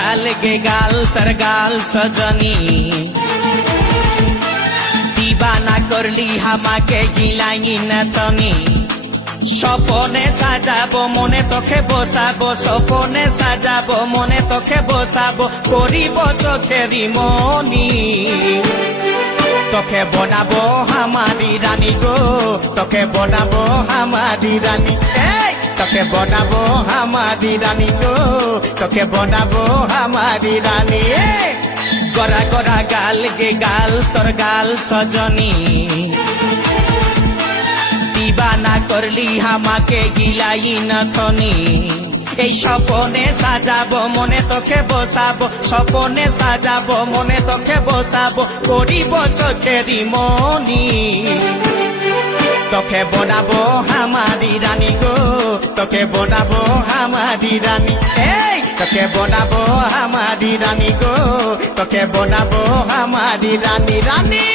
গাল গে গাল তোর গাল সজনী দিবানা করলি হামাকে গিলাই না তনি স্বপনে সাজাবো মনে তোকে বসাবো স্বপনে সাজাবো মনে তোকে বসাবো করিব চোখেরি মনি তোকে বনাবো হামারি রানী গো তোকে বনাবো হামারি রানী তোকে বনাবো হামারি রানী গো তোকে বনাবো হামারি রানী গড়া গড়া গাল গে গাল তোর গাল সজনী দিবানা করলি হামাকে গিলাই না থনি এই স্বপনে সাজাবো মনে তোকে বসাবো স্বপনে সাজাবো মনে তোকে বসাবো করিব চোখেরি মনি তোকে বনাবো হামারি রানী গো তোকে বনাবো হামারি রানী তোকে বনাবো হামারি রানী গো তোকে বনাবো হামারি রানী রানী